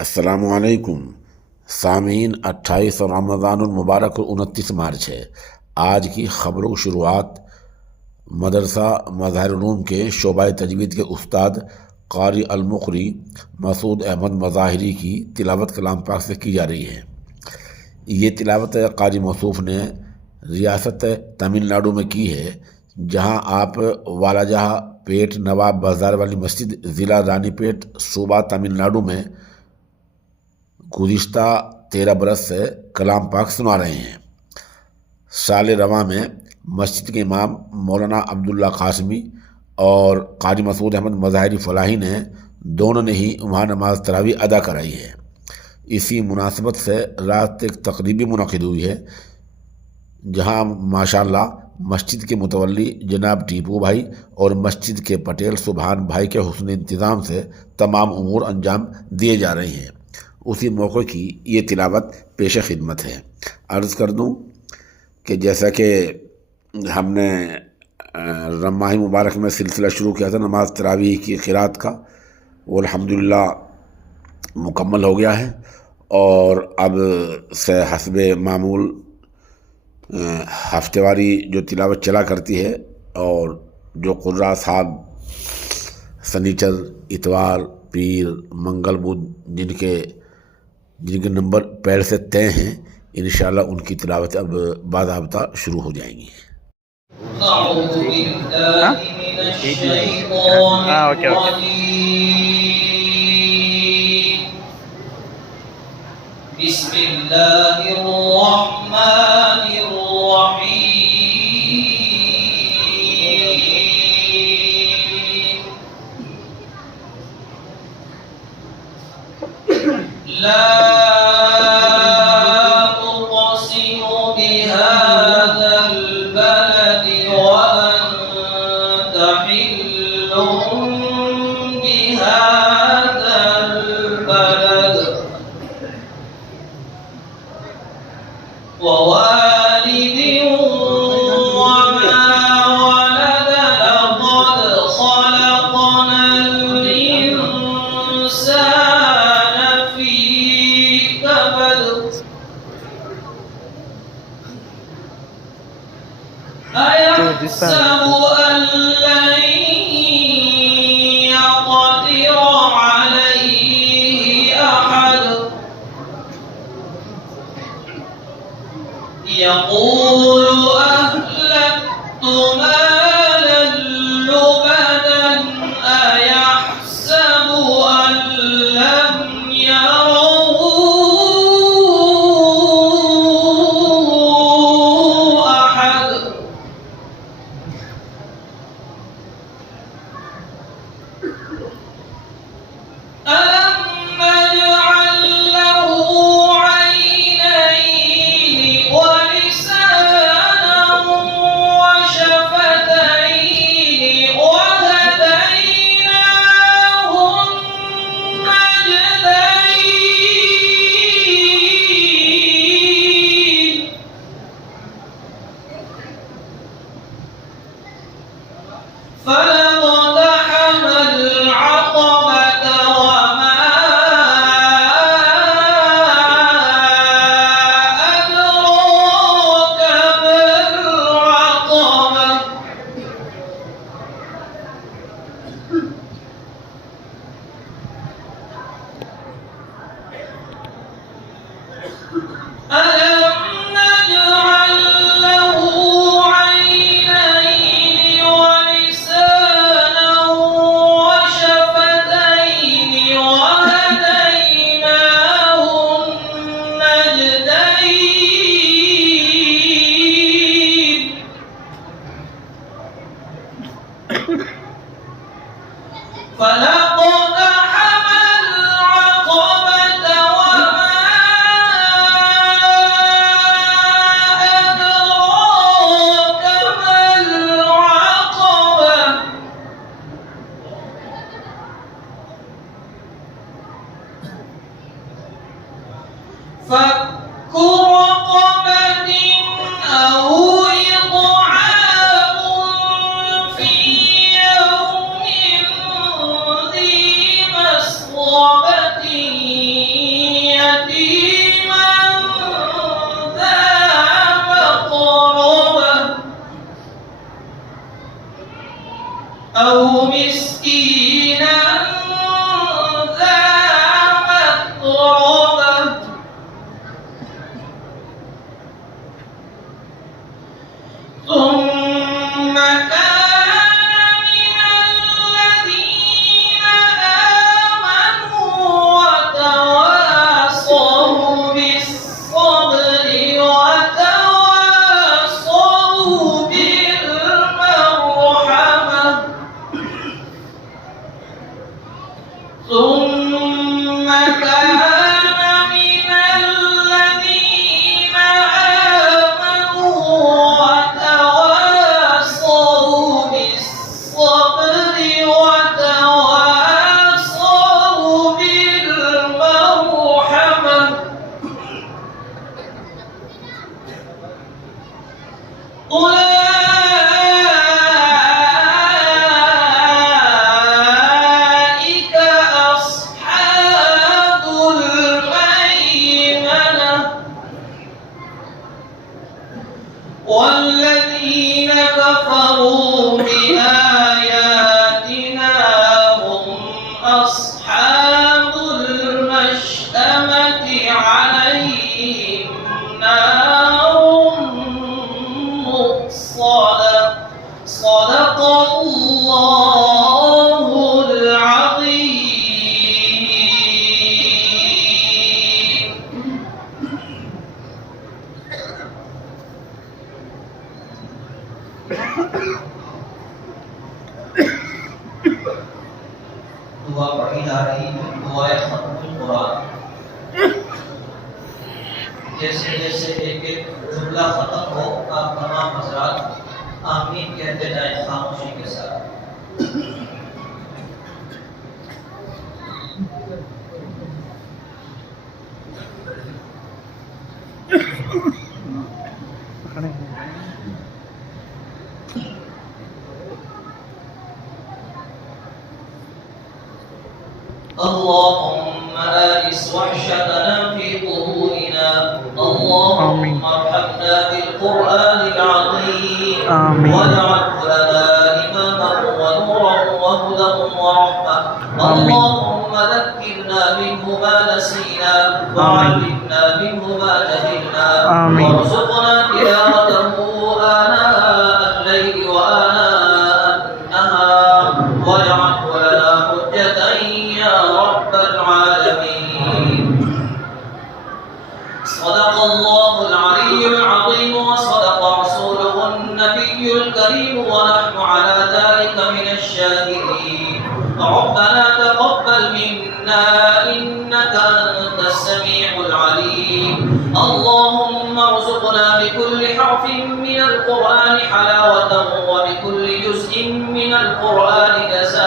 السلام علیکم سامعین، 28 رمضان المبارک اور 29 مارچ ہے۔ آج کی خبروں کی شروعات مدرسہ مظاہر العلوم کے شعبہ تجوید کے استاد قاری المقری مسعود احمد مظاہری کی تلاوت کلام پاک سے کی جا رہی ہے۔ یہ تلاوت قاری موصوف نے ریاست تمل ناڈو میں کی ہے، جہاں آپ والاجہ پیٹ نواب بازار والی مسجد، ضلع رانی پیٹ، صوبہ تمل ناڈو میں گزشتہ 13 برس سے کلام پاک سنا رہے ہیں۔ سال رواں میں مسجد کے امام مولانا عبداللہ قاسمی اور قاری مسعود احمد مظاہری فلاحی نے دونوں نے ہی وہاں نماز تراویح ادا کرائی ہے۔ اسی مناسبت سے رات ایک تقریب بھی منعقد ہوئی ہے، جہاں ماشاءاللہ مسجد کے متولی جناب ٹیپو بھائی اور مسجد کے پٹیل سبحان بھائی کے حسن انتظام سے تمام امور انجام دیے جا رہے ہیں۔ اسی موقع کی یہ تلاوت پیش خدمت ہے۔ عرض کر دوں کہ جیسا کہ ہم نے رمضان مبارک میں سلسلہ شروع کیا تھا نماز تراویح کی قرات کا، وہ الحمدللہ مکمل ہو گیا ہے، اور اب سے حسب معمول ہفتے واری جو تلاوت چلا کرتی ہے، اور جو قراء صاحب سنیچر، اتوار، پیر، منگل، بدھ جن کے نمبر پہلے سے طے ہیں، انشاءاللہ ان کی تلاوت اب باضابطہ شروع ہو جائیں گی۔ أعوذ بالله من الشيطان الرجيم. بسم الله الرحمن الرحيم. لا أقسم بهذا البلد وأنت حل بهذا البلد ووالد وما ولد لقد خلقنا الإنسان في كبد أيحسب أن لن يقدر عليه أحد يقول أهلكت مالا لبدا أيحسب أن لم يره أحد ألم نجعل له عينين ولسانا وشفتين وهديناه النجدين فلقتحم العقبة وما أدراك ما العقبة ألم نجعل له عينين ولسانا وشفتين وهديناه النجدين فلقتحم العقبة وما أدراك ما العقبة فك رقبة أو إطعام في يوم ذي مسغبة المرحمة أولئك أصحاب الميمنة والذين كفروا بآياتنا هم أصحاب المشأمة عليهم نار مؤصدة صدق الله العظيم. दुआ पढ़ी जा रही है दुआए खत्मुल कुरान। जैसे जैसे एक एक जुमला खत्म हो आप तमाम हजरात आमीन कहते जाए खामोशी के साथ। اللهم آنس وحشتنا في قبورنا اللهم ارحمنا بالقرآن العظيم واجعله لنا إماما ونورا وهدى ورحمة اللهم ذكرنا منه ما نسينا وعلمنا منه ما جهلنا وارزقنا تلاوته آناء الليل وآناء النهار واجعله لنا حجة يا رب العالمين. صدق الله العلي العظيم وصدق رسوله النبي الكريم ونحن على ذلك من الشاهدين. ربنا تقبل منا إنك أنت السميع العليم. اللهم ارزقنا بكل حرف من القرآن حلاوة وبكل جزء من القرآن جزاء